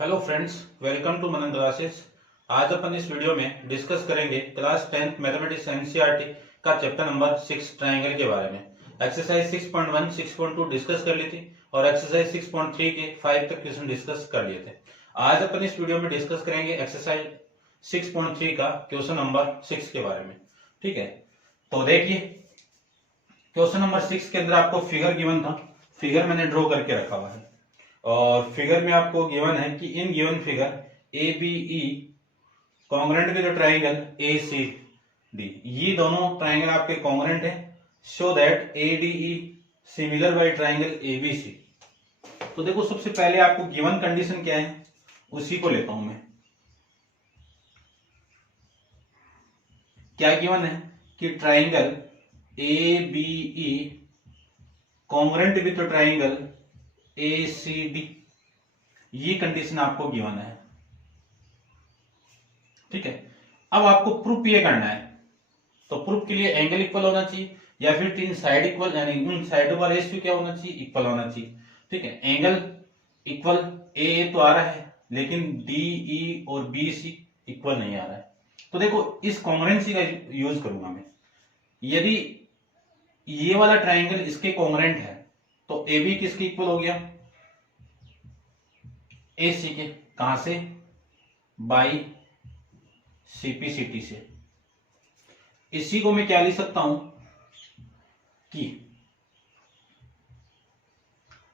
Hello friends, welcome to Manan classes. आज अपन इस वीडियो में डिस्कस करेंगे क्लास 10th मैथमेटिक्स एनसीईआरटी का चैप्टर नंबर 6 ट्रायंगल के बारे में। एक्सरसाइज 6.1, 6.2 डिस्कस कर ली थी और एक्सरसाइज 6.3 के 5 तक क्वेश्चन डिस्कस कर लिए थे। आज अपन इस वीडियो में डिस्कस करेंगे एक्सरसाइज 6.3 का क्वेश्चन नंबर 6 के बारे में। ठीक है, तो देखिए क्वेश्चन नंबर 6 के अंदर आपको फिगर गिवन था। फिगर मैंने ड्रॉ करके रखा हुआ है और फिगर में आपको गिवन है कि in given figure A B E congruent with triangle A C D, ये दोनों ट्राइंगल आपके कॉन्ग्रेंट है। Show that A D E similar by triangle A B C. तो देखो सबसे पहले आपको गिवन कंडीशन क्या है उसी को लेता हूं मैं। क्या गिवन है कि triangle A B E congruent with triangle A C D, ये कंडीशन आपको गिवन है। ठीक है, अब आपको प्रूफ ये करना है। तो प्रूफ के लिए एंगल इक्वल होना चाहिए या फिर तीन साइड इक्वल, यानी उन साइडों का रेशियो क्या होना चाहिए, इक्वल होना चाहिए। ठीक है, एंगल इक्वल ए तो आ रहा है लेकिन डी ई और बी सी इक्वल नहीं आ रहा है। तो देखो इस कॉन्ग्रेंसी का यूज करूंगा मैं। यदि ये वाला ट्राइंगल इसके कॉन्ग्रेंट है तो ए बी किसके इक्वल हो गया, ए सी के। कहां से, बाई सीपीसीटी से। इसी को मैं क्या लिख सकता हूं कि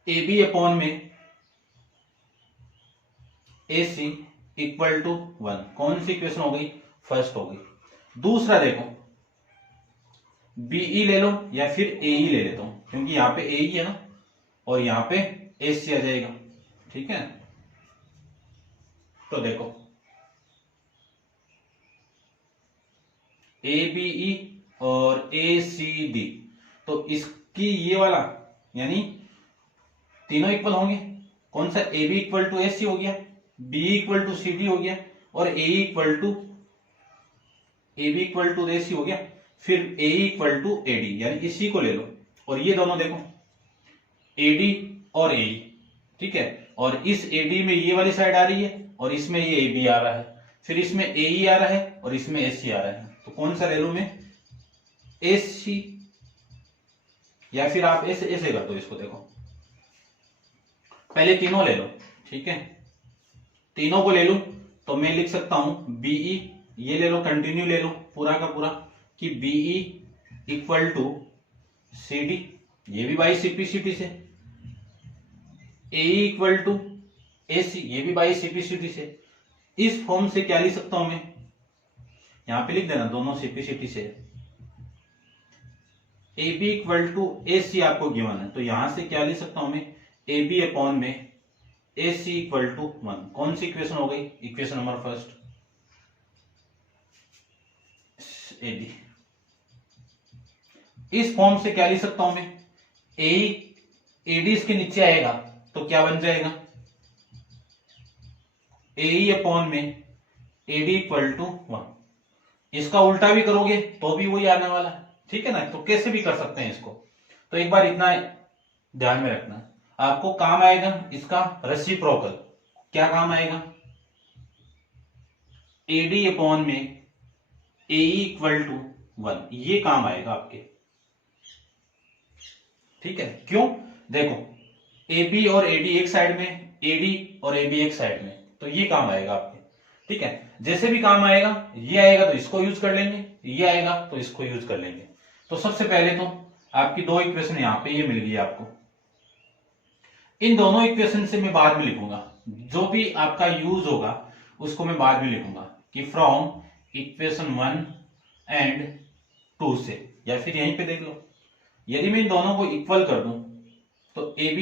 ए बी अपॉन में ए सी इक्वल टू 1। कौन सी इक्वेशन हो गई, फर्स्ट हो गई। दूसरा देखो बीई ले लो या फिर ए ई ले लेता हूं, क्योंकि यहां पे ए ई है ना और यहां पे ए सी आ जाएगा। ठीक है, तो देखो ए बी ई और ए सी डी, तो इसकी ये वाला यानी तीनों इक्वल होंगे। कौन सा, A B equal to A C हो गया, B equal to C D हो गया और ए इक्वल टू ए सी हो गया। फिर ए इक्वल टू ए डी, यानी इसी को ले लो और ये दोनों देखो ए डी और ए। ठीक है, और इस ए डी में ये वाली साइड आ रही है और इसमें ये ए बी आ रहा है, फिर इसमें ए ई आ रहा है और इसमें ए सी आ रहा है। तो कौन सा ले लू मैं, ए सी, या फिर आप ऐसे ऐसे कर दो इसको। देखो पहले तीनों ले लो। ठीक है, तीनों को ले लूं तो मैं लिख सकता हूं बीई, ये ले लो कंटिन्यू ले लो पूरा का पूरा, कि BE equal to C D, ये भी बाई सीपीसीटी से। ए इक्वल टू ए सी, ये भी बाई सीपीसीटी से। इस फॉर्म से क्या लिख सकता हूं मैं, यहां पे लिख देना दोनों सीपीसीटी से। ए बी इक्वल टू ए सी आपको गिवन है, तो यहां से क्या लिख सकता हूं मैं, ए बी अपॉन में ए सी इक्वल टू 1। कौन सी इक्वेशन हो गई, equation number first, A D. इस फॉर्म से क्या लिख सकता हूं मैं, ए डी इसके नीचे आएगा तो क्या बन जाएगा, ए अपॉन में ए डी इक्वल टू 1। इसका उल्टा भी करोगे तो भी वही आने वाला है। ठीक है ना, तो कैसे भी कर सकते हैं इसको। तो एक बार इतना ध्यान में रखना, आपको काम आएगा इसका रेसिप्रोकल। क्या काम आएगा, ए डी अपॉन में ए इक्वल टू 1, ये काम आएगा आपके। ठीक है, क्यों, देखो ए बी और ए डी एक साइड में, ए डी और ए बी एक साइड में, तो ये काम आएगा आपके। ठीक है, जैसे भी काम आएगा, ये आएगा तो इसको यूज कर लेंगे, ये आएगा तो इसको यूज कर लेंगे। तो सबसे पहले तो आपकी दो इक्वेशन यहां पे ये मिल गई आपको। इन दोनों इक्वेशन से मैं बाद में लिखूंगा, जो भी आपका यूज होगा उसको मैं बाद में लिखूंगा कि फ्रॉम इक्वेशन 1 एंड 2 से, या फिर यहीं पे देख लो। यदि मैं इन दोनों को इक्वल कर दूं तो ए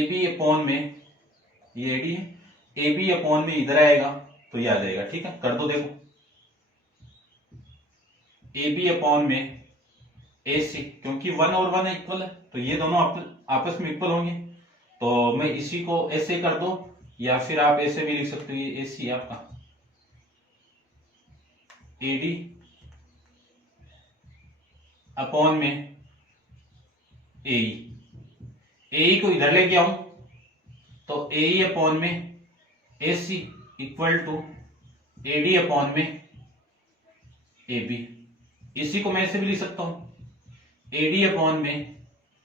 बी अपॉन में ये एडी है, ए बी अपॉन में इधर आएगा तो ये आ जाएगा। ठीक है, कर दो, देखो ए बी अपॉन में ए सी, क्योंकि 1 और 1 इक्वल है तो ये दोनों आपस में इक्वल होंगे। तो मैं इसी को ऐसे कर दो या फिर आप ऐसे भी लिख सकते हो, ये ए सी आपका ए डी अपॉन में ए को इधर लेके आऊं तो AE अपॉन में AC equal to AD upon में AB। इसी को मैं ऐसे भी लिख सकता हूं AD अपॉन में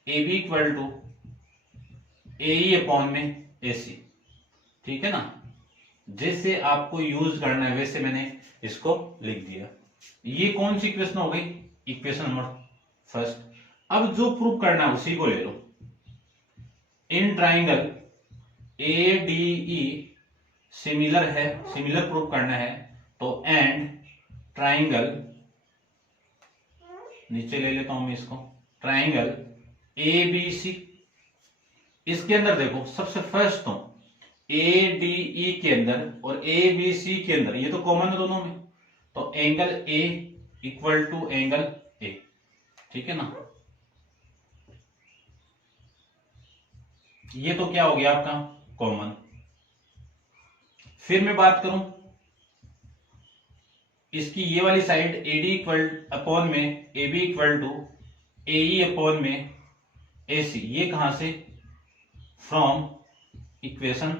AB equal to AE upon में AC। ठीक है ना, जैसे आपको यूज करना है वैसे मैंने इसको लिख दिया। ये कौन सी इक्वेशन हो गई? Equation number first. अब जो प्रूव करना है उसी को ले लो। इन ट्राइंगल ADE सिमिलर है, सिमिलर प्रूव करना है तो एंड ट्राइंगल, नीचे ले लेता हूं मैं इसको, ट्राइंगल ABC। इसके अंदर देखो सबसे फर्स्ट तो ADE के अंदर और ABC के अंदर, ये तो कॉमन है दोनों में, तो angle A equal to angle A। ठीक है ना, ये तो क्या हो गया आपका कॉमन। फिर मैं बात करूं इसकी ये वाली साइड AD इक्वल अपॉन में AB equal to AE upon में AC, ये कहां से? फ्रॉम इक्वेशन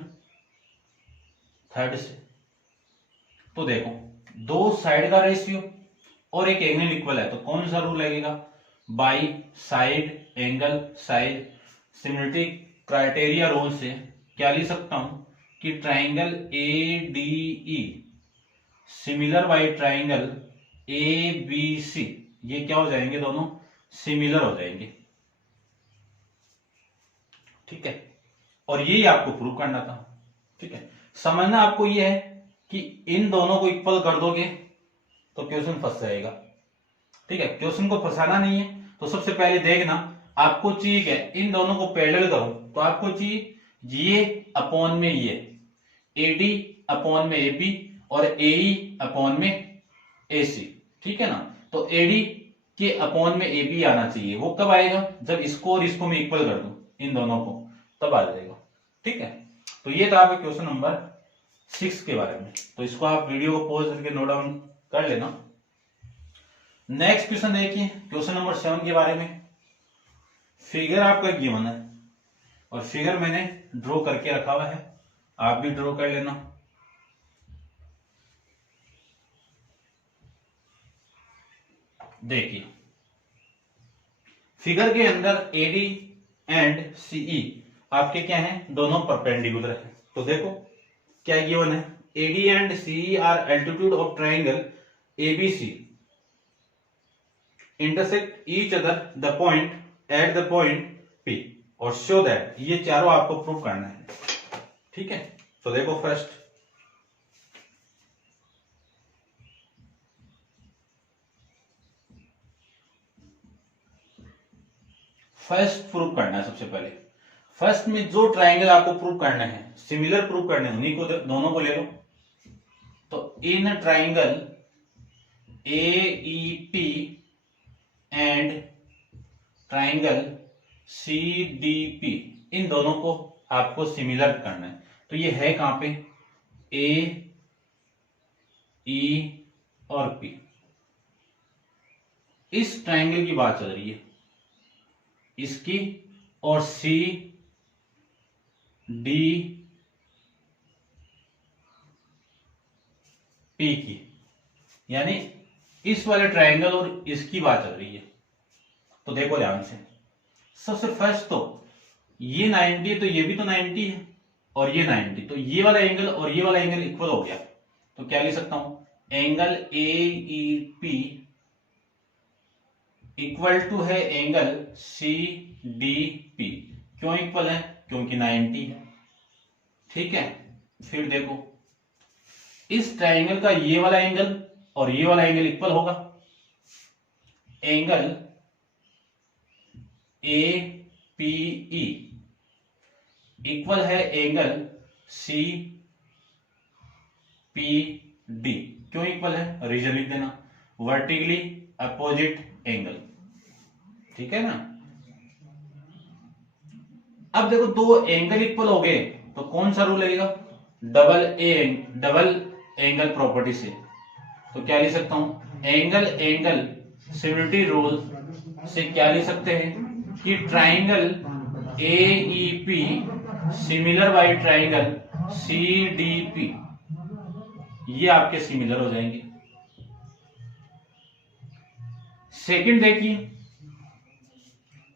थर्ड से। तो देखो दो साइड का रेशियो और एक एंगल इक्वल है तो कौन सा रूल लगेगा? By side angle side similarity criteria rule से क्या लिख सकता हूं कि triangle ADE similar by triangle ABC, ये क्या हो जाएंगे? दोनों सिमिलर हो जाएंगे। ठीक है, और यही आपको प्रूव करना था। ठीक है, समझना आपको ये है कि इन दोनों को इक्वल कर दोगे तो क्वेश्चन फंस जाएगा। ठीक है, क्वेश्चन को फंसाना नहीं है तो सबसे पहले देखना आपको चाहिए क्या, इन दोनों को पैरेलल करो तो आपको चाहिए ये अपॉन में ये, AD अपॉन में AB और AE अपॉन में AC। ठीक है ना, तो AD के अपॉन में AB आना चाहिए। वो कब आएगा? जब इसको और इसको मैं इक्वल कर दूं इन दोनों को, तब आ जाएगा। ठीक है, तो ये था आपका क्वेश्चन नंबर 6 के बारे में। तो इसको आप वीडियो को पॉज करके नोट डाउन कर लेना। नेक्स्ट क्वेश्चन देखिए, क्वेश्चन नंबर 7 के बारे में। फिगर आपका गिवन है और फिगर मैंने ड्रॉ करके रखा हुआ है, आप भी ड्रॉ कर लेना। देखिए फिगर के अंदर AD एंड CE आपके क्या हैं? दोनों परपेंडिकुलर हैं। तो देखो क्या गिवन है, AD and CE are altitude of triangle ABC intersect each other the point at the point P और शो दैट, ये चारों आपको प्रूव करना है। ठीक है, तो देखो फर्स्ट प्रूव करना है। सबसे पहले फर्स्ट में जो ट्राइंगल आपको प्रूव करना है, सिमिलर प्रूव करने हैं, उन्हीं को दोनों को ले लो। तो in triangle AEP and triangle CDP, इन दोनों को आपको सिमिलर करना है। तो ये है कहां पे? A, E और P। इस ट्राइंगल की बात चल रही है, इसकी और CDP की, यानी इस वाले ट्राइंगल और इसकी बात चल रही है। तो देखो ध्यान से, सबसे फर्स्ट तो ये 90 है तो ये भी तो 90 है और ये 90, तो ये वाला एंगल और ये वाला एंगल इक्वल हो गया। तो क्या लिख सकता हूं? एंगल AEP इक्वल टू है एंगल CDP। क्यों इक्वल है? क्योंकि 90 है। ठीक है, फिर देखो इस ट्राइंगल का ये वाला एंगल और ये वाला एंगल इक्वल होगा। एंगल APE इक्वल है एंगल CPD। क्यों इक्वल है? रीजन लिख देना, वर्टिकली अपोजिट एंगल। ठीक है ना। अब देखो दो एंगल इक्वल हो गए तो कौन सा रूल लगेगा? डबल एंगल प्रॉपर्टी से। तो क्या लिख सकता हूं? एंगल सिमिलरिटी रूल से क्या लिख सकते हैं कि triangle AEP similar by triangle CDP, ये आपके सिमिलर हो जाएंगे। सेकंड देखिए,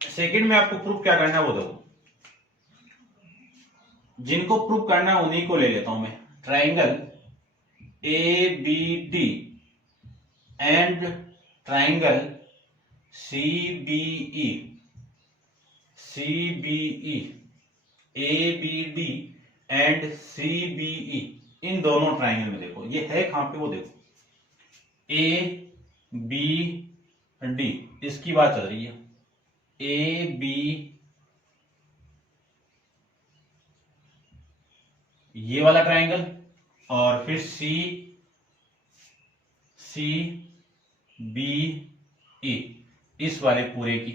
सेकंड में आपको प्रूफ क्या करना है वो देखो। जिनको प्रूफ करना है उन्हीं को ले लेता हूं मैं। Triangle ABD and triangle CBE, ABD and CBE, इन दोनों ट्राइंगल में देखो ये है कहां पे, वो देखो ABD, इसकी बात चल रही है। AB ये वाला ट्राइंगल और फिर CBE, इस वाले पूरे की।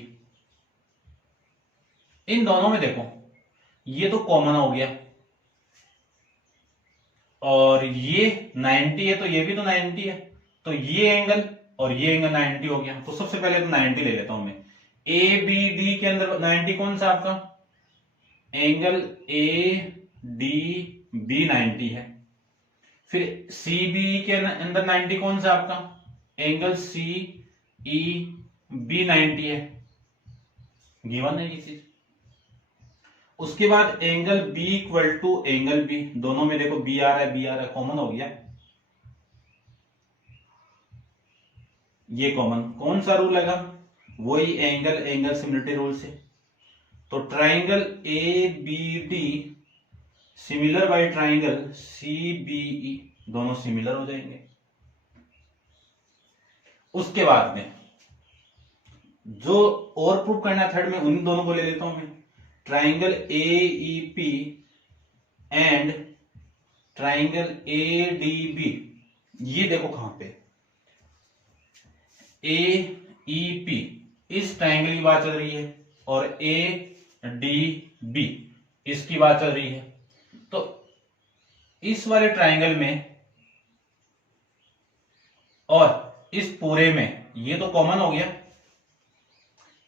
इन दोनों में देखो ये तो कॉमन हो गया, और ये 90 है तो ये भी तो 90 है, तो ये एंगल और ये एंगल 90 हो गया। तो सबसे पहले तो 90 ले लेता हूं मैं। ABD के अंदर 90 कौन सा आपका, एंगल ADB 90 है। फिर CBE के अंदर 90 कौन सा आपका, एंगल CEB 90 है, गिवन है ये चीज। उसके बाद angle B equal to angle B, दोनों में देखो B आ रहा है, कॉमन हो गया। ये कॉमन, कौन सा रूल लगा, वही एंगल सिमिलरिटी रूल से। तो triangle ABD similar by triangle CBE, दोनों सिमिलर हो जाएंगे। उसके बाद में जो और प्रूफ करना थर्ड में, उन दोनों को ले लेता हूं मैं। Triangle AEP and triangle ADB, ये देखो कहां पे, AEP इस ट्राइंगल की बात चल रही है और ADB इसकी बात चल रही है। तो इस वाले ट्राइंगल में और इस पूरे में ये तो कॉमन हो गया,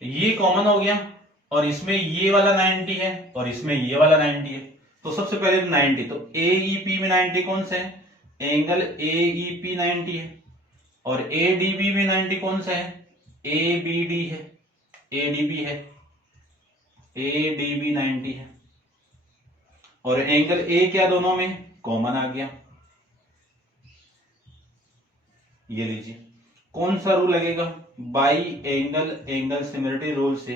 ये कॉमन हो गया, और इसमें ये वाला 90 है और इसमें ये वाला 90 है। तो सबसे पहले तो 90, तो AEP में 90 कौन सा है, एंगल AEP 90 है, और ADB में 90 कौन सा है, ABD है, ADB है, ADB 90 है, और एंगल A क्या दोनों में कॉमन आ गया। ये लीजिए कौन सा रूल लगेगा, बाई एंगल सिमिलरिटी रूल से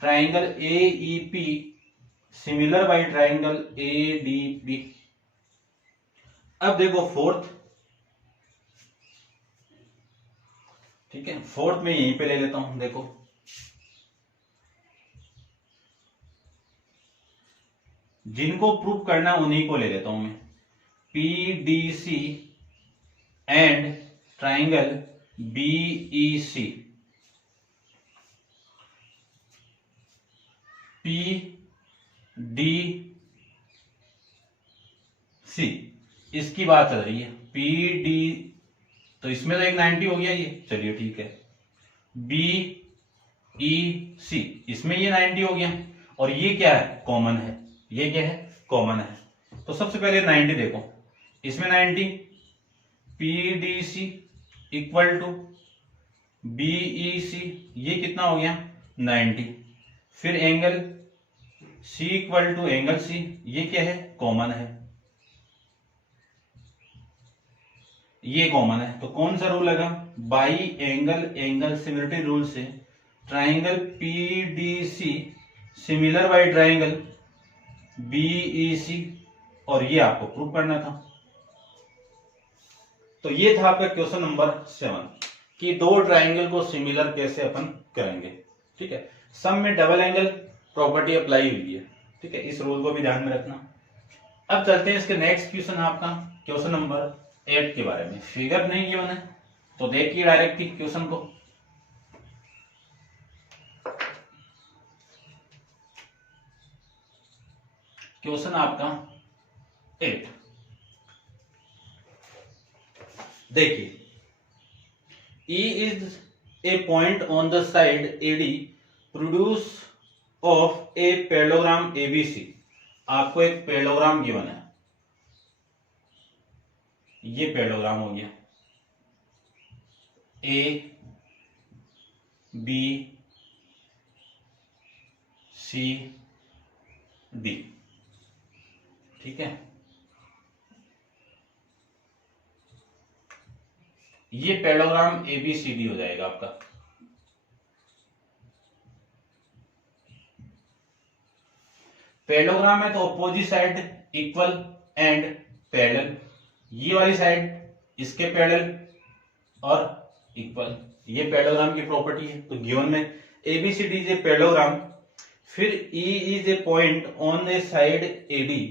triangle AEP similar by triangle ADB। अब देखो फोर्थ, ठीक है, फोर्थ में यहीं पे ले लेता हूं। देखो जिनको प्रूफ करना उन्हीं को ले लेता हूं मैं। PDC and triangle BEC, PDC इसकी बात चल रही है। PD तो इसमें तो एक 90 हो गया ये, चलिए ठीक है। BEC इसमें ये 90 हो गया, और ये क्या है, कॉमन है, ये क्या है, कॉमन है। तो सबसे पहले 90 देखो, इसमें 90, PDC इक्वल टू BEC, ये कितना हो गया 90। फिर angle C equal to angle C, ये क्या है, कॉमन है, ये कॉमन है। तो कौन सा रूल लगा, बाई एंगल सिमिलरिटी रूल से triangle PDC similar by triangle BEC, और ये आपको प्रूव करना था। तो ये था आपका क्वेश्चन नंबर 7 कि दो ट्राइंगल को सिमिलर कैसे अपन करेंगे। ठीक है, सम में डबल एंगल प्रॉपर्टी अप्लाई हुई है। ठीक है, इस रूल को भी ध्यान में रखना। अब चलते हैं इसके नेक्स्ट क्वेश्चन, आपका क्वेश्चन नंबर 8 के बारे में। फिगर नहीं गिवन है तो देखिए डायरेक्ट ही क्वेश्चन को। क्वेश्चन आपका 8 देखिए, E is a point on the side AD produce of a parallelogram ABC. आपको एक पैरेललोग्राम गिवन है, ये पैरेललोग्राम हो गया, ए बी सी डी, ठीक है। ये parallelogram A B C D हो जाएगा आपका। पैरेललोग्राम है तो opposite side equal and parallel, ये वाली साइड इसके पैरेलल और इक्वल, ये पैरेललोग्राम की प्रॉपर्टी है। तो गिवन में एबीसीडी इज ए पैरेललोग्राम, फिर E is a point on a side AD,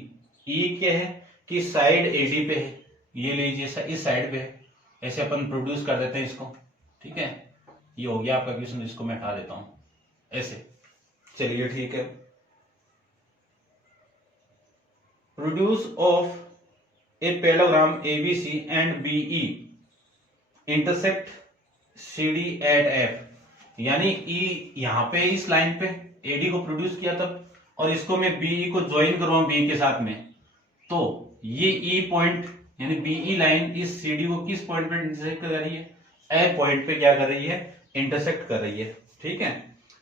E क्या है कि साइड एडी पे है, ये लीजिए इस साइड पे है, ऐसे अपन प्रोड्यूस कर देते हैं इसको, ठीक है। ये हो गया आपका क्वेश्चन, इसको मैं हटा देता हूं ऐसे, चलिए ठीक है। Produce of a parallelogram ABC and BE intersect CD at F, यानी E यहां पे इस लाइन पे AD को प्रोड्यूस किया तब, और इसको मैं BE को ज्वाइन करवाऊं B के साथ में, तो ये E पॉइंट यानी BE लाइन इस CD को किस पॉइंट पे इंटरसेक्ट कर रही है, A पॉइंट पे क्या कर रही है, इंटरसेक्ट कर रही है, ठीक है।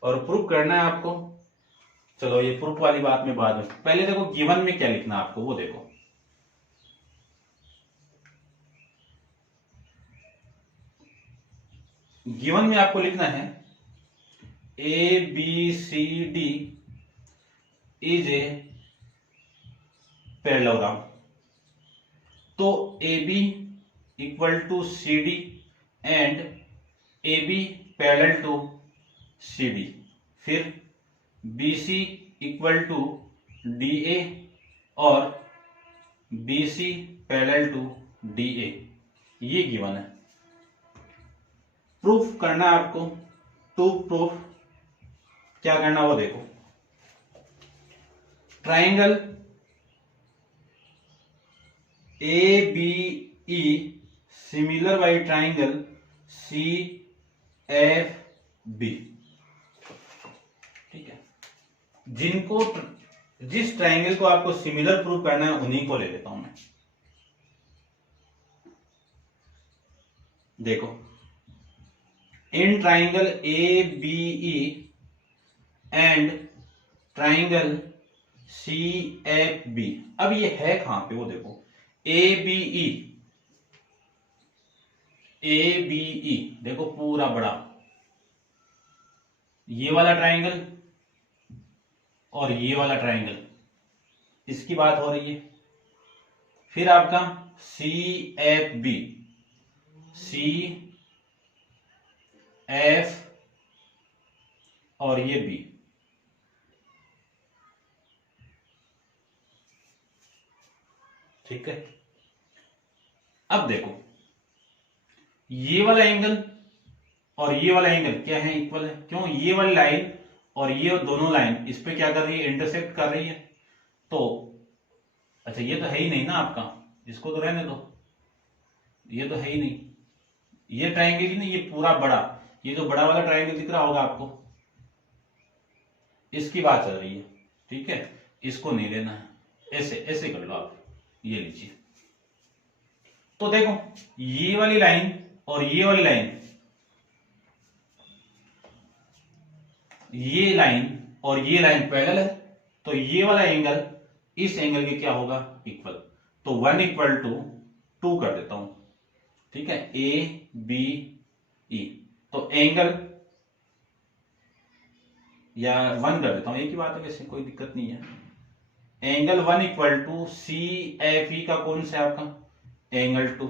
और प्रूफ करना है आपको, चलो ये प्रूफ वाली बात में बाद में, पहले देखो गिवन में क्या लिखना है आपको वो देखो। गिवन में आपको लिखना है A B C D is a parallelogram, तो A B equal to C D and A B parallel to C D, फिर B C equal to D A और B C parallel to D A, ये given है। Proof करना है आपको, to proof क्या करना वो देखो। Triangle A B E similar by triangle C F B, ठीक है। जिनको जिस ट्राइंगल को आपको सिमिलर प्रूफ करना है उन्हीं को ले लेता हूं मैं। देखो in triangle A B E and triangle C F B, अब ये है कहां पे वो देखो, ए बी ई देखो पूरा बड़ा, ये वाला ट्राइंगल और ये वाला ट्राइंगल, इसकी बात हो रही है। फिर आपका C F B, C F और ये बी, ठीक है। अब देखो ये वाला एंगल और ये वाला एंगल क्या है, इक्वल है, क्यों, ये वाली लाइन और ये दोनों लाइन इस पे क्या कर रही है, इंटरसेक्ट कर रही है। तो अच्छा ये तो है ही नहीं ना आपका, इसको तो रहने दो, ये तो है ही नहीं, ये ट्राइंगल ही नहीं, ये पूरा बड़ा, ये जो बड़ा वाला ट्राइंगल दिख रहा होगा आपको, इसकी बात चल रही है, ठीक है। इसको नहीं लेना है, ऐसे ऐसे कर लो आप, ये लीजिए। तो देखो ये वाली लाइन और ये वाली लाइन, ये लाइन और ये लाइन पैरेलल है, तो ये वाला एंगल इस एंगल के क्या होगा, इक्वल। तो 1 इक्वल टू 2 कर देता हूं, ठीक है, ए बी ई, तो एंगल या 1 कर देता हूं, एक ही बात है वैसे, कोई दिक्कत नहीं है। Angle 1 equal to C F E का कौन सा है आपका, एंगल 2,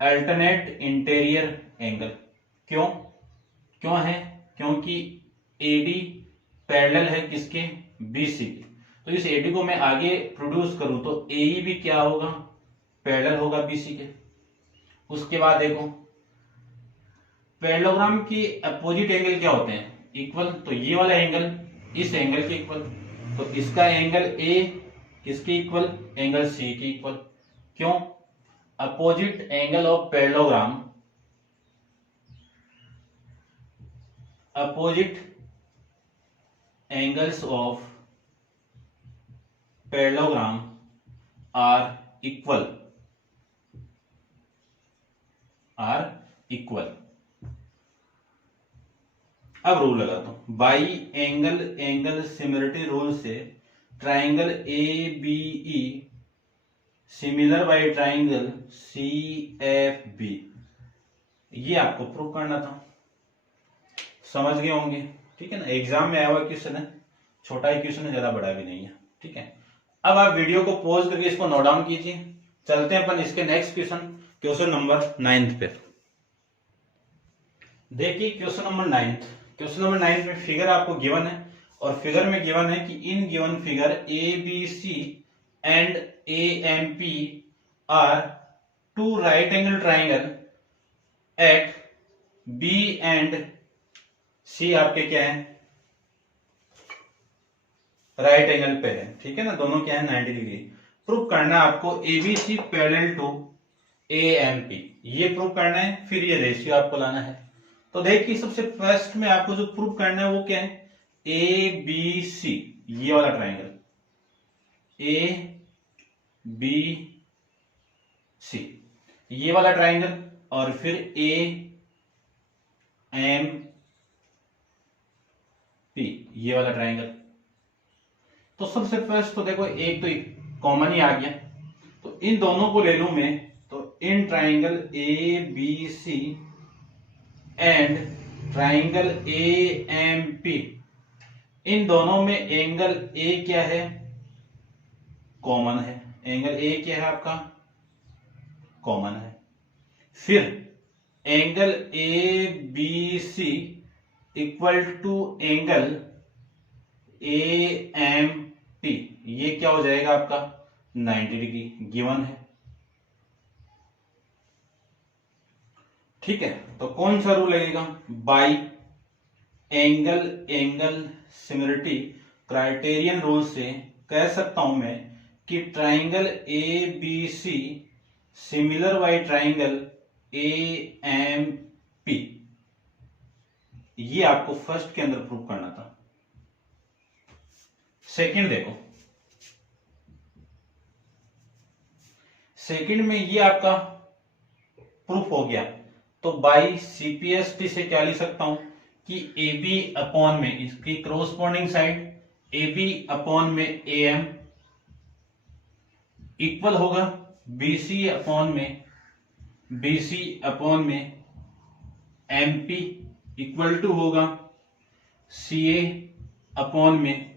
अल्टरनेट इंटीरियर एंगल, क्यों क्यों है, क्योंकि एडी पैरेलल है किसके, बीसी के, तो इस एडी को मैं आगे प्रोड्यूस करूं तो एई भी क्या होगा, पैरेलल होगा बीसी के। उसके बाद देखो पैरेललोग्राम की अपोजिट एंगल क्या होते हैं, इक्वल, तो ये वाला एंगल इस एंगल के इक्वल, तो इसका एंगल ए किसके इक्वल, एंगल सी के इक्वल, क्यों, opposite angle of parallelogram, opposite angles of parallelogram are equal अब रूल लगाता हूं, बाई एंगल सिमिलरिटी रूल से triangle A B E similar by triangle C F B, ये आपको prove करना था। समझ गए होंगे, ठीक है ना। एग्जाम में आया हुआ क्वेश्चन है, छोटा ही क्वेश्चन है, ज्यादा बड़ा भी नहीं है, ठीक है। अब आप वीडियो को पॉज करके इसको नोट डाउन कीजिए। चलते हैं अपन इसके नेक्स्ट क्वेश्चन नंबर 9 पे। देखिए क्वेश्चन नंबर 9 में फिगर आपको गिवन है, और फिगर में गिवन है कि in given figure A B C and A M P are two right angle triangle at B and C आपके क्या है, राइट एंगल पे है, ठीक है ना। दोनों क्या है 90 डिग्री। प्रूव करना है आपको एबीसी पैरेलल टू एएमपी, ये प्रूव करना है। फिर ये रेशियो आपको लाना है। तो देखिए सबसे फर्स्ट में आपको जो प्रूव करना है वो क्या है, ए बी सी, ये वाला ट्राइंगल ए बी सी, ये वाला ट्राइंगल, और फिर ए एम पी, ये वाला ट्राइंगल। तो सबसे फर्स्ट तो देखो एक तो कॉमन ही आ गया, तो इन दोनों को ले लूं मैं। तो in triangle A B C and triangle A M P, इन दोनों में एंगल ए क्या है, कॉमन है। एंगल ए क्या है आपका, कॉमन है। फिर angle A B C equal to angle A M P, ये क्या हो जाएगा आपका 90 डिग्री गिवन है, ठीक है। तो कौन सा रूल लगेगा, by angle similarity criterion rule से कह सकता हूं मैं कि triangle A B C similar by triangle A M P, ये आपको फर्स्ट के अंदर प्रूव करना था। सेकंड देखो, सेकंड में ये आपका प्रूफ हो गया। तो बाई सीपीएसटी से क्या लिख सकता हूं कि ए बी अपॉन में इसकी corresponding side A B upon में ए एम इक्वल होगा बीसी अपॉन में एम पी इक्वल टू होगा सी ए अपॉन में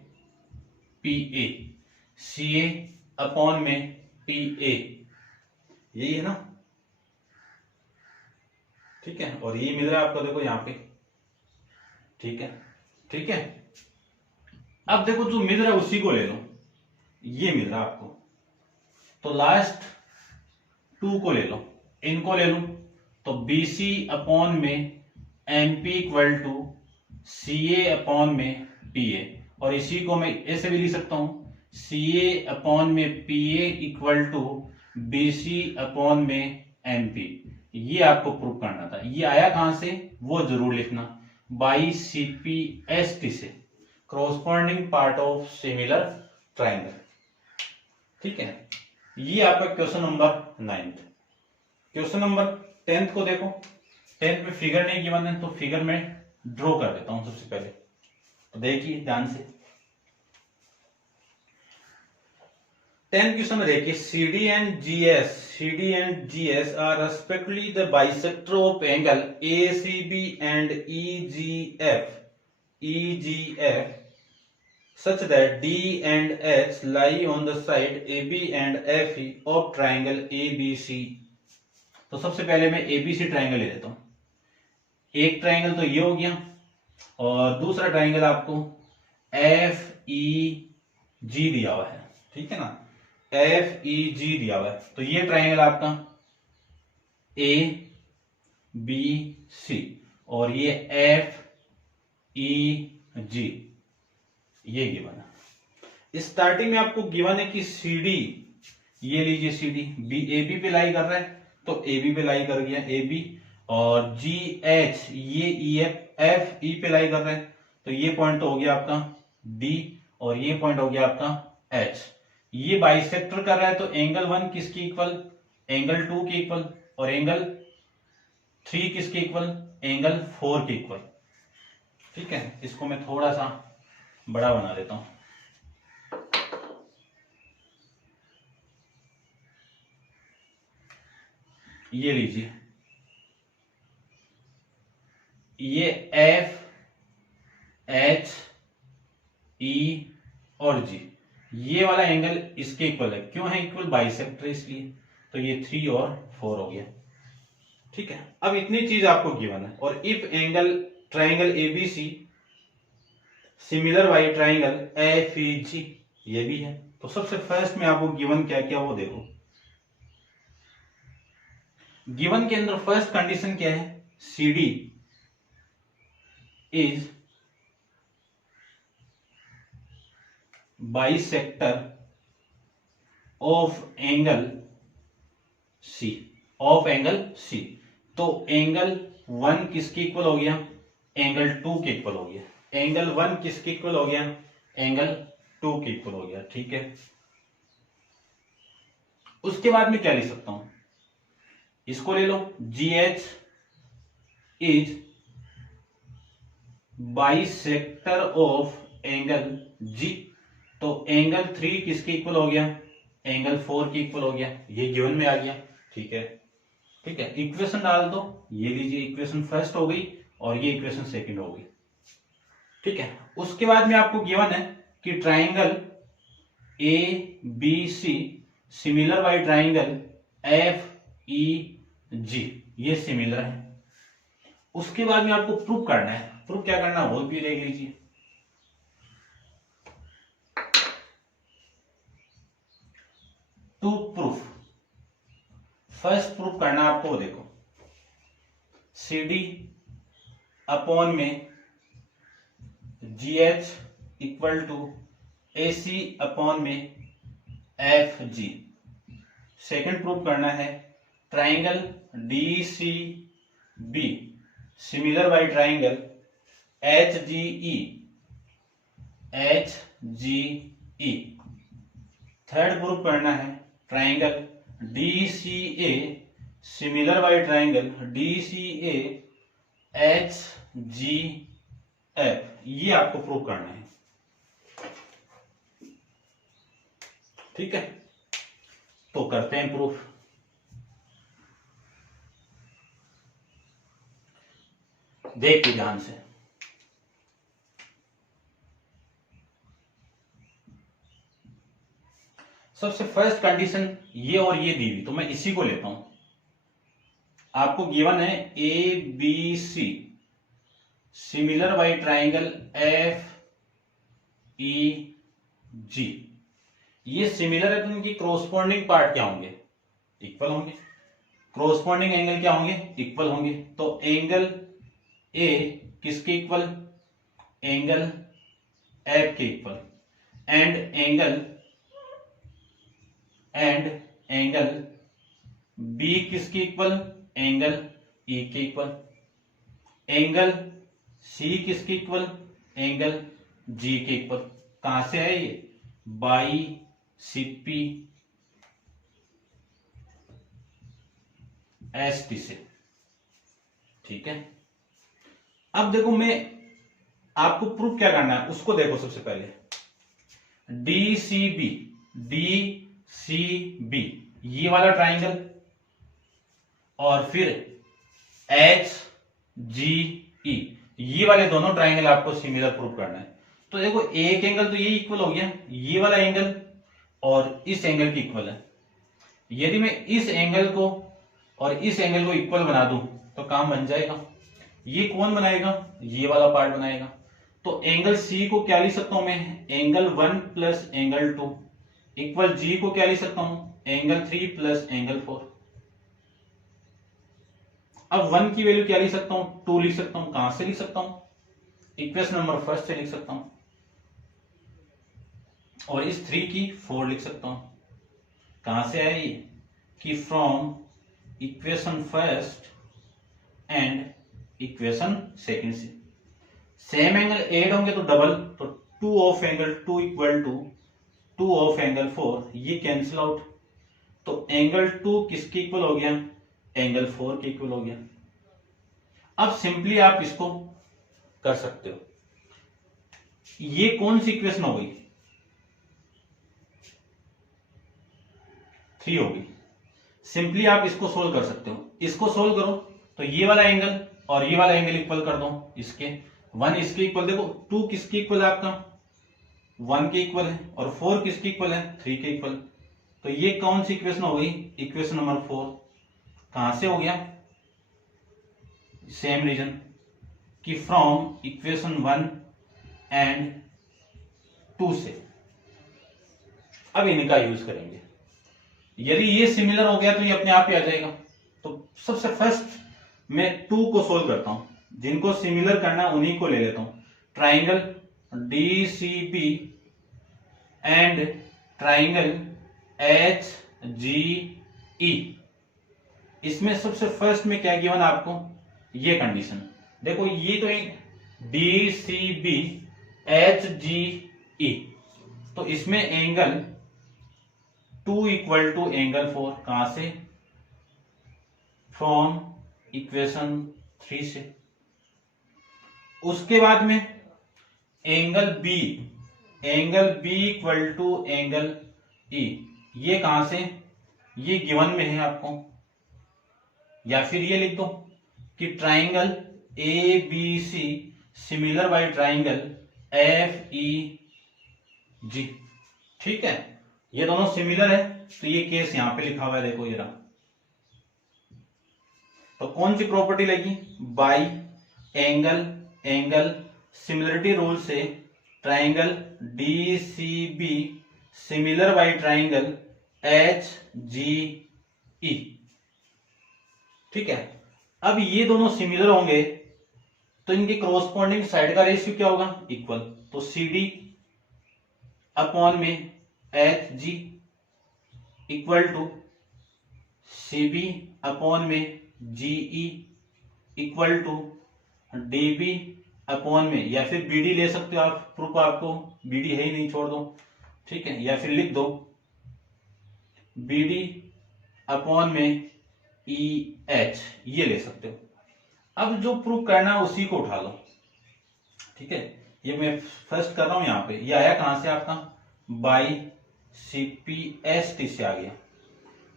P A, C A upon में पी ए, यही है ना, ठीक है। और ये मिल रहा है आपको देखो यहां पे, ठीक है, ठीक है। अब देखो जो मिल रहा है उसी को ले लो, ये मिल रहा है आपको, तो लास्ट 2 को ले लो, इनको ले लो। तो बीसी अपॉन में MP equal to C A upon में पी ए, और इसी को मैं ऐसे भी लिख सकता हूं सी ए अपॉन में P A equal to BC upon में एमपी। ये आपको प्रूव करना था। ये आया कहां से वो जरूर लिखना, बाई सीपीएसटी से, corresponding part of similar triangle, ठीक है। ये आपका क्वेश्चन नंबर 9। क्वेश्चन नंबर 10 को देखो। 10 में फिगर नहीं गिवन है, तो फिगर में ड्रॉ कर देता हूं सबसे पहले। तो देखिए ध्यान से 10 क्वेश्चन में देखिए, CD and GS are respectively the bisector of angle ACB and EGF such that D and H lie on the side AB and FE of triangle ABC। तो सबसे पहले मैं ABC ट्राइंगल ले लेता हूं। एक ट्राइंगल तो ये हो गया, और दूसरा ट्राइंगल आपको FEG दिया हुआ है, ठीक है ना, FEG दिया हुआ है। तो ये ट्राइंगल आपका ABC और ये FEG, ये गिवन है। स्टार्टिंग में आपको गिवन है कि CD, ये लीजिए CD AB पे लाई कर रहा है, तो AB पे लाई कर गया AB, और GH ये FE पे लाई कर रहा है, तो ये पॉइंट तो हो गया आपका D, और ये पॉइंट हो गया आपका H। ये बाइसेक्टर कर रहा है, तो एंगल 1 किसके इक्वल, एंगल 2 के इक्वल, और एंगल 3 किसके इक्वल, एंगल 4 के इक्वल। ठीक है, इसको मैं थोड़ा सा बड़ा बना देता हूं। ये लीजिए, ये एफ, एच, ई और जी, ये वाला एंगल इसके इक्वल है। क्यों है इक्वल, बाइसेक्टर इसलिए। तो ये 3 और 4 हो गया। ठीक है, अब इतनी चीज आपको गिवन है। और if angle triangle ABC similar by triangle FEG, ये भी है। तो सबसे फर्स्ट में आपको गिवन क्या क्या वो देखो। गिवन के अंदर फर्स्ट कंडीशन क्या है, CD is bisector of angle C, of angle C। तो एंगल 1 किसके इक्वल हो गया, एंगल 2 के इक्वल हो गया। एंगल 1 किसके इक्वल हो गया, एंगल 2 के इक्वल हो गया। ठीक है, उसके बाद में क्या लिख सकता हूं, इसको ले लो, GH is bisector of angle G। तो एंगल 3 किसके इक्वल हो गया, एंगल 4 के इक्वल हो गया। ये गिवन में आ गया। ठीक है, ठीक है, इक्वेशन डाल दो। ये लीजिए, इक्वेशन फर्स्ट हो गई और ये इक्वेशन सेकंड हो गई। ठीक है, उसके बाद में आपको गिवन है कि triangle ABC similar by triangle FEG, ये सिमिलर है। उसके बाद में आपको प्रूफ करना है। प्रूफ क्या करना है वो भी देख लीजिए। टू प्रूफ, फर्स्ट प्रूफ करना आपको देखो, CD अपॉन में GH equal to AC upon में FG। सेकंड प्रूफ करना है triangle DCB similar by triangle HGE। Third proof करना है triangle DCA similar by triangle DCA HGF। ये आपको प्रूफ करना है। ठीक है, तो करते हैं प्रूफ। देखिए ध्यान से, सबसे फर्स्ट कंडीशन ये और ये दी हुई, तो मैं इसी को लेता हूं। आपको गिवन है ABC similar by triangle FEG। ये सिमिलर है तो इनकी क्रोस्पॉन्डिंग पार्ट क्या होंगे, इक्वल होंगे। क्रोस्पॉन्डिंग एंगल क्या होंगे, इक्वल होंगे। तो एंगल A किसके इक्वल, एंगल F के इक्वल। एंड एंगल B किसके इक्वल, एंगल E के इक्वल। एंगल C किसके इक्वल, एंगल G के इक्वल। कहां से है ये, बाई CP ST से। ठीक है, अब देखो मैं आपको प्रूफ क्या करना है उसको देखो। सबसे पहले DCB ये वाला ट्राइंगल और फिर HGE, ये वाले दोनों ट्राइंगल आपको सिमिलर प्रूफ करना है। तो देखो एक एंगल तो ये इक्वल हो गया, ये वाला एंगल और इस एंगल की इक्वल है। यदि मैं इस एंगल को और इस एंगल को इक्वल बना दूं तो काम बन जाएगा। ये कौन बनाएगा, ये वाला पार्ट बनाएगा। तो एंगल C को क्या लिख सकता हूं मैं, angle 1 plus angle 2 equal G को क्या लिख सकता हूं, एंगल 3 प्लस एंगल 4। अब 1 की वैल्यू क्या लिख सकता हूं, 2 लिख सकता हूं। कहां से लिख सकता हूं, इक्वेशन नंबर फर्स्ट से लिख सकता हूं। और इस 3 की 4 लिख सकता हूं। कहां से आया ये, कि from equation first and equation second से। सेम एंगल ऐड होंगे तो डबल, तो 2 of angle 2 equal to 2 of angle 4, ये कैंसिल आउट, तो एंगल 2 किसके इक्वल हो गया? एंगल 4 के इक्वल हो गया। अब सिंपली आप इसको कर सकते हो। ये कौन सी इक्वेशन हो गई? 3 हो गई। सिंपली आप इसको सोल्व कर सकते हो। इसको सोल्व करो तो ये वाला एंगल और ये वाला एंगल इक्वल कर दो इसके, 1 इसके इक्वल, देखो 2 किसके इक्वल है आपका? 1 के इक्वल है, और 4 किसके इक्वल है? 3 के इक्वल। तो ये कौन सी इक्वेशन हो गई? Equation number 4। कहां से हो गया? सेम रीजन कि फ्रॉम इक्वेशन 1 एंड 2 से। अब इनका यूज करेंगे। यदि ये सिमिलर हो गया तो ये अपने आप ही आ जाएगा। तो सबसे फर्स्ट मैं 2 को सोल्व करता हूं, जिनको सिमिलर करना उन्हीं को ले लेता हूं। Triangle DCB and triangle HGE, इसमें सबसे फर्स्ट में क्या गिवन आपको? ये कंडीशन देखो, ये तो एक DCB HGE, तो इसमें एंगल 2 इक्वल टू एंगल 4, कहां से? फ्रॉम इक्वेशन 3 से। उसके बाद में angle B equal to angle E, ये कहां से? ये गिवन में है आपको, या फिर ये लिख दो कि triangle ABC similar by triangle FEG। ठीक है, ये दोनों सिमिलर है, तो ये केस यहां पे लिखा हुआ है, देखो ये रहा। तो कौन सी प्रॉपर्टी लगी? बाय एंगल सिमिलरिटी रूल से triangle DCB similar by triangle HGE। ठीक है, अब ये दोनों सिमिलर होंगे तो इनके कोरोस्पोंडिंग साइड का रेशियो क्या होगा? इक्वल। तो CD अपॉन में HG equal to CB upon में GE equal to DB upon में, या फिर BD ले सकते हो आप, प्रूफ आपको BD है ही नहीं, छोड़ दो। ठीक है, या फिर लिख दो BD अपॉन में EH, ये ले सकते हो। अब जो प्रूफ करना है उसी को उठा लो। ठीक है, ये मैं फर्स्ट कर रहा हूं यहां पे। ये आया कहां से आपका? बाई CPST से आ गया।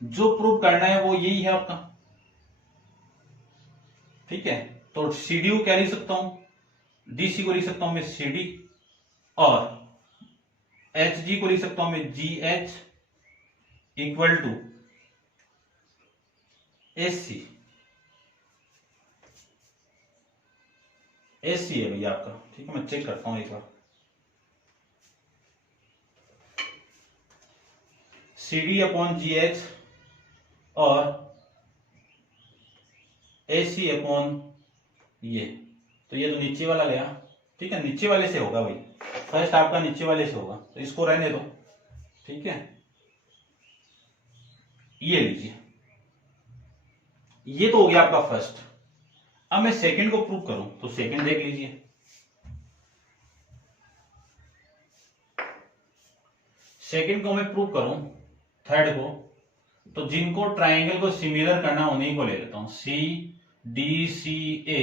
जो प्रूफ करना है वो यही है आपका। ठीक है, तो CD को क्या लिख सकता हूं? DC को लिख सकता हूं मैं CD, और HG को लिख सकता हूं मैं GH इक्वल टू SC है भैया आपका। ठीक है, मैं चेक करता हूं एक बार। CD अपॉन GH और AC अपॉन ये, तो ये तो नीचे वाला गया। ठीक है, नीचे वाले से होगा भाई, फर्स्ट आपका नीचे वाले से होगा, तो इसको रहने दो। ठीक है, ये लीजिए, ये तो हो गया आपका फर्स्ट। अब मैं सेकंड को प्रूव करूं तो सेकंड देख लीजिए। सेकंड को मैं प्रूव करूं, थर्ड को, तो जिनको ट्राइंगल को सिमिलर करना उन्हीं को ले लेता हूं। CDCA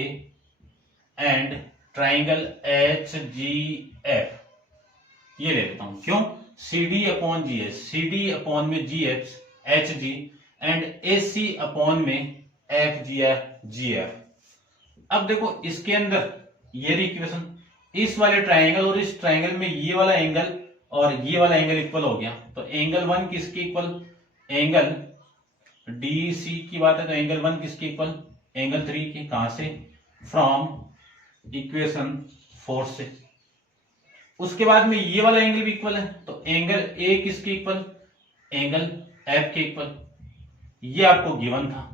एंड ट्राइंगल HGF, ये ले लेता हूं। क्यों? CD upon GH, CD upon में GH HG and AC upon में FGF। अब देखो इसके अंदर ये इक्वेशन, इस वाले ट्राइंगल और इस ट्राइंगल में ये वाला एंगल और ये वाला एंगल इक्वल हो गया, तो एंगल 1 किसके इक्वल? एंगल DC की बात है तो एंगल 1 किसके इक्वल? एंगल 3 के। कहां से? फ्रॉम इक्वेशन 4 से। उसके बाद में ये वाला एंगल भी इक्वल है, तो एंगल A किसके इक्वल? एंगल F के इक्वल। ये आपको गिवन था।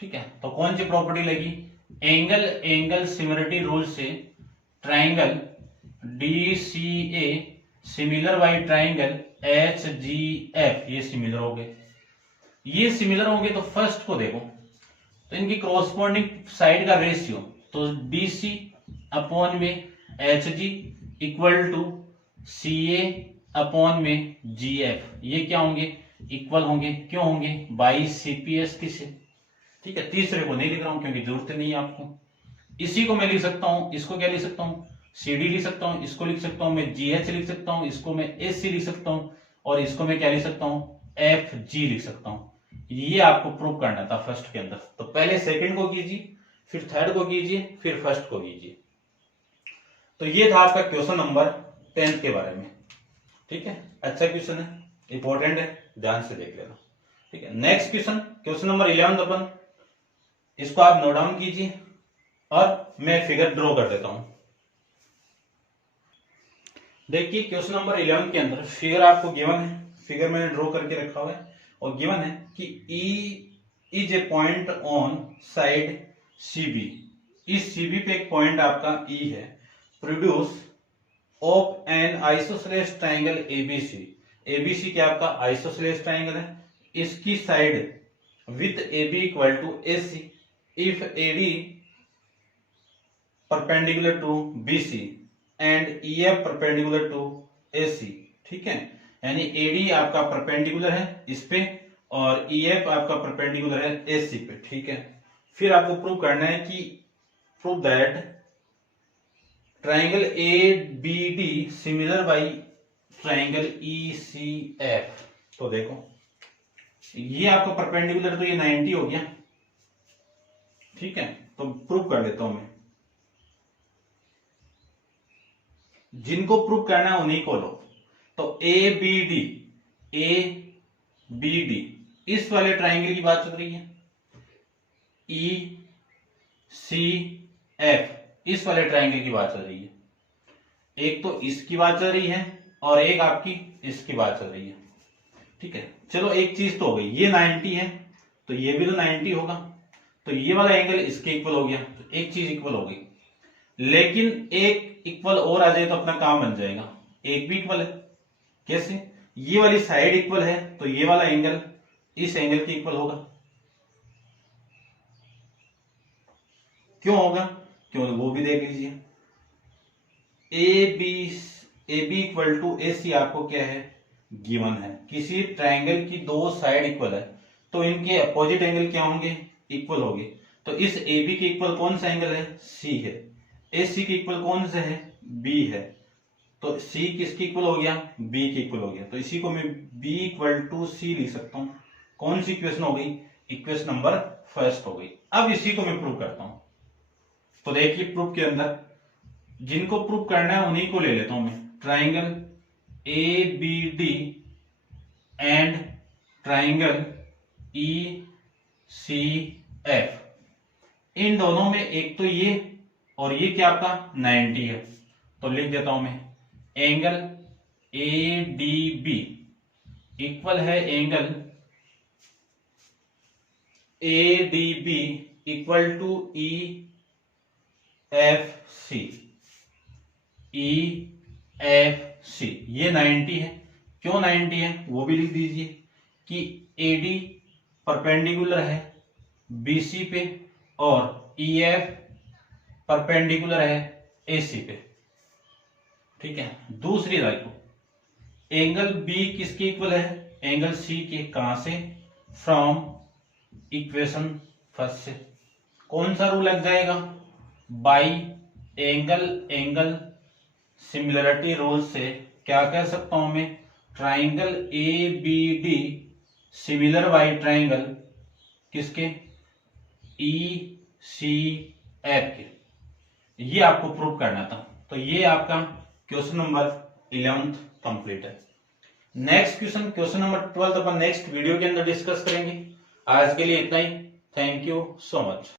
ठीक है, तो कौन सी प्रॉपर्टी लगी? एंगल सिमिलरिटी रूल से triangle DCA similar by triangle HGF, ये सिमिलर हो गए। ये सिमिलर होंगे तो फर्स्ट को देखो, तो इनकी क्रॉसपोंडिंग साइड का रेशियो, तो DC अपॉन में HG equal to CA upon में GF, ये क्या होंगे, इक्वल होंगे, क्यों होंगे, बाई CPST से। ठीक है, तीसरे को नहीं लिख रहा हूं क्योंकि जरूरत नहीं है आपको। इसी को मैं लिख सकता हूं, इसको क्या लिख सकता हूं, CD लिख सकता हूं, इसको लिख सकता हूं मैं GH लिख सकता हूं, इसको मैं SC लिख सकता हूं, और इसको मैं क्या लिख सकता हूं, FG लिख सकता हूं। ये आपको प्रूव करना था फर्स्ट के अंदर। तो पहले सेकंड को कीजिए, फिर थर्ड को कीजिए, फिर फर्स्ट को कीजिए। तो ये था आपका क्वेश्चन नंबर 10 के बारे में। ठीक है, अच्छा क्वेश्चन है, इंपॉर्टेंट है, ध्यान से देख लेना। ठीक है, नेक्स्ट क्वेश्चन, क्वेश्चन नंबर 11 अपन इसको आप नोट डाउन कीजिए और मैं फिगर ड्रॉ कर देता हूं। देखिए क्वेश्चन नंबर 11 के अंदर फिगर आपको गिवन है, फिगर मैंने ड्रॉ करके रखा हुआ है, और गिवन है कि E is a point on side CB। इस CB पे एक पॉइंट आपका E है, produce of an isosceles triangle ABC। ABC क्या आपका आइसोसेलेस ट्राइंगल है, इसकी side with AB equal to AC if AD perpendicular to BC and EF perpendicular to AC। ठीक है, यानी AD आपका परपेंडिकुलर है इस पे और EF आपका परपेंडिकुलर है AC पे। ठीक है, फिर आपको प्रूव करना है कि prove that triangle ABD similar by triangle ECF। तो देखो ये आपका परपेंडिकुलर, तो ये 90 हो गया। ठीक है, तो प्रूव कर देता हूं मैं, जिनको प्रूव करना है उन्हीं को लो। तो ABD इस वाले ट्राइंगल की बात चल रही है, ECF इस वाले ट्राइंगल की बात चल रही है। एक तो इसकी बात चल रही है और एक आपकी इसकी बात चल रही है। ठीक है, चलो एक चीज तो हो गई, ये 90 है तो ये भी तो 90 होगा, तो ये वाला एंगल इसके इक्वल हो गया, तो एक चीज इक्वल हो गई। लेकिन एक इक्वल और आ जाए तो अपना काम बन जाएगा, एक भी इक्वल है। कैसे, ये वाली साइड इक्वल है तो ये वाला एंगल इस एंगल के इक्वल होगा। क्यों होगा, क्यों, वो भी देख लीजिए। AB इक्वल टू AC आपको क्या है, गिवन है। किसी ट्राइंगल की दो साइड इक्वल है तो इनके अपोजिट एंगल क्या होंगे, इक्वल होंगे। तो इस AB के इक्वल कौन सा एंगल है, C है। AC के इक्वल कौन सा है, B है। तो C किसके इक्वल हो गया, B के इक्वल हो गया। तो इसी को मैं B इक्वल टू C लिख सकता हूं। कौन सी इक्वेशन हो गई, इक्वेशन नंबर फर्स्ट हो गई। अब इसी को मैं प्रूव करता हूं। तो देखिए प्रूफ के अंदर जिनको प्रूव करना है उन्हीं को ले लेता हूं मैं। Triangle ABD and triangle ECF, इन दोनों में एक तो ये और ये क्या आपका 90 है, तो लिख देता हूं मैं एंगल ADB इक्वल है angle ADB equal to EFC। ये 90 है, क्यों 90 है वो भी लिख दीजिए कि AD परपेंडिकुलर है BC पे और EF परपेंडिकुलर है AC पे। ठीक है, दूसरी देखो एंगल B किसके इक्वल है, एंगल C के। कहां से, फ्रॉम इक्वेशन फर्स्ट से। कौन सा रूल लग जाएगा, बाई एंगल सिमिलरिटी रूल से क्या कह सकता हूं मैं, triangle ABD similar by triangle किसके, ECF के। ये आपको प्रूव करना था। तो ये आपका क्वेश्चन नंबर 11 कंप्लीट है। नेक्स्ट क्वेश्चन, क्वेश्चन नंबर 12 अपन नेक्स्ट वीडियो के अंदर डिस्कस करेंगे। आज के लिए इतना ही। Thank you so much.